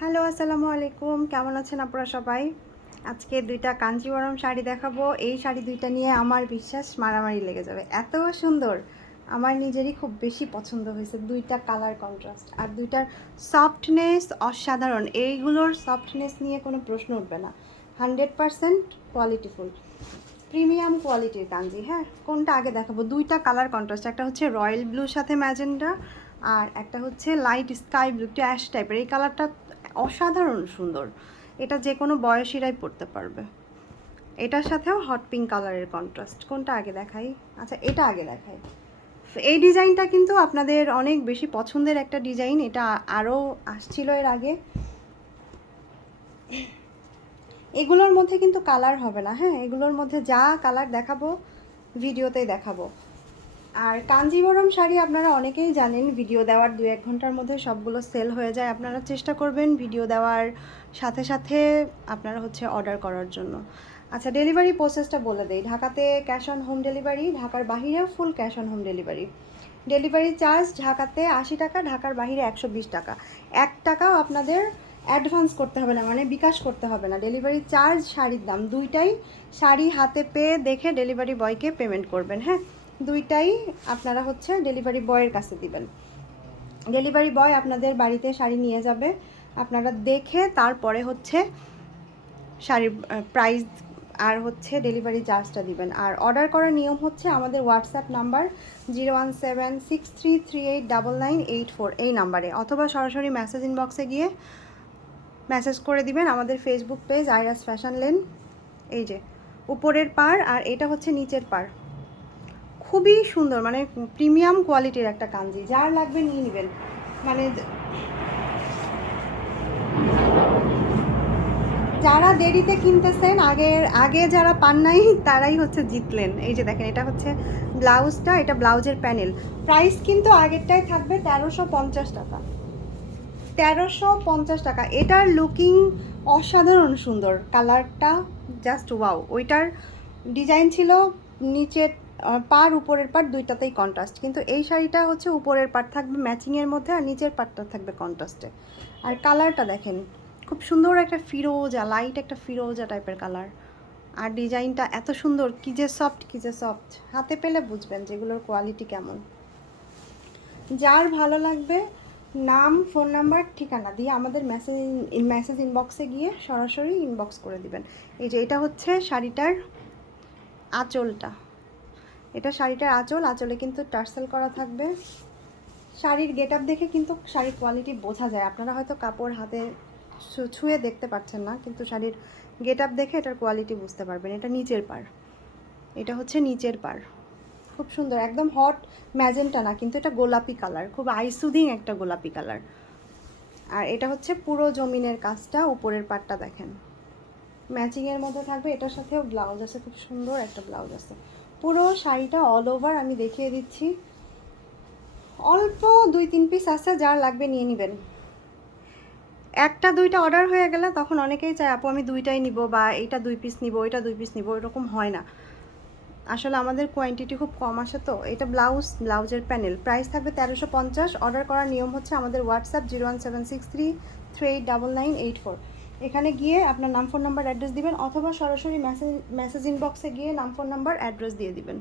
Hello, আসসালামু আলাইকুম। কেমন আছেন আপনারা সবাই? আজকে ২টা কাঞ্জিবরম শাড়ি দেখাবো। এই শাড়ি ২টা নিয়ে আমার বিশ্বাস মারামারি লেগে যাবে। এত সুন্দর! আমার নিজেরই খুব বেশি পছন্দ হয়েছে। ২টা কালার কন্ট্রাস্ট আর ২টার সফটনেস অসাধারণ। এইগুলোর সফটনেস নিয়ে কোনো প্রশ্ন উঠবে না। 100% কোয়ালিটিফুল। প্রিমিয়াম কোয়ালিটির কাঞ্জি। হ্যাঁ, কোনটা আগে দেখাবো? 2টা কালার কন্ট্রাস্ট। একটা হচ্ছে রয়্যাল ব্লুর সাথে ম্যাজেন্ডা আর একটা হচ্ছে লাইট স্কাই ব্লু, একটু অ্যাশ টাইপের। এই কালারটা অসাধারণ সুন্দর। এটা যে কোনো বয়সীরাই পরতে পারবে। এটার সাথেও হট পিঙ্ক কালারের কন্ট্রাস্ট। কোনটা আগে দেখাই? আচ্ছা, এটা আগে দেখাই। এই ডিজাইনটা কিন্তু আপনাদের অনেক বেশি পছন্দের একটা ডিজাইন। এটা আরও আসছিল এর আগে। এগুলোর মধ্যে কিন্তু কালার হবে না। হ্যাঁ, এগুলোর মধ্যে যা কালার দেখাবো ভিডিওতেই দেখাবো। আর কাঞ্জিবরম শাড়ি আপনারা অনেকেই জানেন, ভিডিও দেওয়ার 2-1 ঘন্টার মধ্যে সবগুলো সেল হয়ে যায়। আপনারা চেষ্টা করবেন ভিডিও দেওয়ার সাথে সাথে আপনারা হচ্ছে অর্ডার করার জন্য। আচ্ছা, ডেলিভারি প্রসেসটা বলে দেই। ঢাকাতে ক্যাশ অন হোম ডেলিভারি, ঢাকার বাহিরেও full cash on home delivery. Delivery charge ঢাকাতে 80 টাকা, ঢাকার বাহিরে 120 টাকা। 1 টাকাও আপনাদের অ্যাডভান্স করতে হবে না, মানে বিকাশ করতে হবে না। ডেলিভারি চার্জ, শাড়ির দাম দুইটাই শাড়ি হাতে পেয়ে দেখে ডেলিভারি বয়কে পেমেন্ট করবেন। হ্যাঁ, দুইটাই আপনারা হচ্ছে ডেলিভারি বয়ের কাছে দিবেন। ডেলিভারি বয় আপনাদের বাড়িতে শাড়ি নিয়ে যাবে, আপনারা দেখে তারপরে হচ্ছে শাড়ির প্রাইস আর হচ্ছে ডেলিভারি চার্জটা দিবেন। আর অর্ডার করার নিয়ম হচ্ছে আমাদের হোয়াটসঅ্যাপ নাম্বার 01763389984 এই নাম্বারে, অথবা সরাসরি মেসেজ ইনবক্সে গিয়ে মেসেজ করে দিবেন। আমাদের ফেসবুক পেজ আইরাস ফ্যাশন লেন, এই যে উপরের পাড় আর এটা হচ্ছে নিচের পাড়। খুবই সুন্দর, মানে প্রিমিয়াম কোয়ালিটির একটা কাঞ্জি। যার লাগবে নিয়ে নেবেন। মানে যারা দেরিতে কিনতেছেন, আগে যারা পান নাই তারাই হচ্ছে জিতলেন। এই যে দেখেন, এটা হচ্ছে ব্লাউজটা, এটা ব্লাউজের প্যানেল। প্রাইস কিন্তু আগেরটাই থাকবে 1350 টাকা। 1350 টাকা। এটার লুকিং অসাধারণ সুন্দর, কালারটা জাস্ট ওয়াও। ওইটার ডিজাইন ছিল নিচের পার উপরের পার দুইটাতেই কন্ট্রাস্ট, কিন্তু এই শাড়িটা হচ্ছে উপরের পার থাকবে ম্যাচিংয়ের মধ্যে আর নিচের পাটটা থাকবে কন্ট্রাস্টে। আর কালারটা দেখেন, খুব সুন্দর একটা ফিরোজা, লাইট একটা ফিরোজা টাইপের কালার। আর ডিজাইনটা এত সুন্দর, কি যে সফট, কি যে সফট। হাতে পেলে বুঝবেন যেগুলোর কোয়ালিটি কেমন। যার ভালো লাগবে নাম, ফোন নাম্বার, ঠিকানা দিয়ে আমাদের মেসেজ ইনবক্সে গিয়ে সরাসরি ইনবক্স করে দিবেন। এই যে এটা হচ্ছে শাড়িটার আঁচলটা, এটা শাড়িটার আঁচল। আঁচলে কিন্তু টার্সেল করা থাকবে। শাড়ির গেট আপ দেখে কিন্তু শাড়ির কোয়ালিটি বোঝা যায়। আপনারা হয়তো কাপড় হাতে ছুঁয়ে দেখতে পাচ্ছেন না, কিন্তু শাড়ির গেট আপ দেখে এটার কোয়ালিটি বুঝতে পারবেন। এটা নিচের পাড়, এটা হচ্ছে নিচের পাড়। খুব সুন্দর, একদম হট ম্যাজেন্টা না, কিন্তু এটা গোলাপি কালার, খুব আইসুদিং একটা গোলাপি কালার। আর এটা হচ্ছে পুরো জমিনের কাজটা, উপরের পাটটা দেখেন ম্যাচিংয়ের মধ্যে থাকবে। এটার সাথেও ব্লাউজ আছে, খুব সুন্দর একটা ব্লাউজ আছে। পুরো শাড়িটা অল ওভার আমি দেখিয়ে দিচ্ছি। অল্প 2-3 পিস আছে, যার লাগবে নিয়ে নেবেন। একটা দুইটা অর্ডার হয়ে গেলে তখন অনেকেই চায় আপু আমি দুইটাই নিব, বা এইটা 2 পিস নিব, এটা 2 পিস নিব, এরকম হয় না। আসলে আমাদের কোয়ান্টিটি খুব কম আসে তো। এটা ব্লাউজের প্যানেল, প্রাইস থাকবে 1350। অর্ডার করার নিয়ম হচ্ছে আমাদের হোয়াটসঅ্যাপ 01763389984। এখানে গিয়ে আপনার নাম, ফোন নাম্বার, অ্যাড্রেস দিবেন, অথবা সরাসরি মেসেজ ইনবক্সে গিয়ে নাম, ফোন নাম্বার, অ্যাড্রেস দিয়ে দিবেন।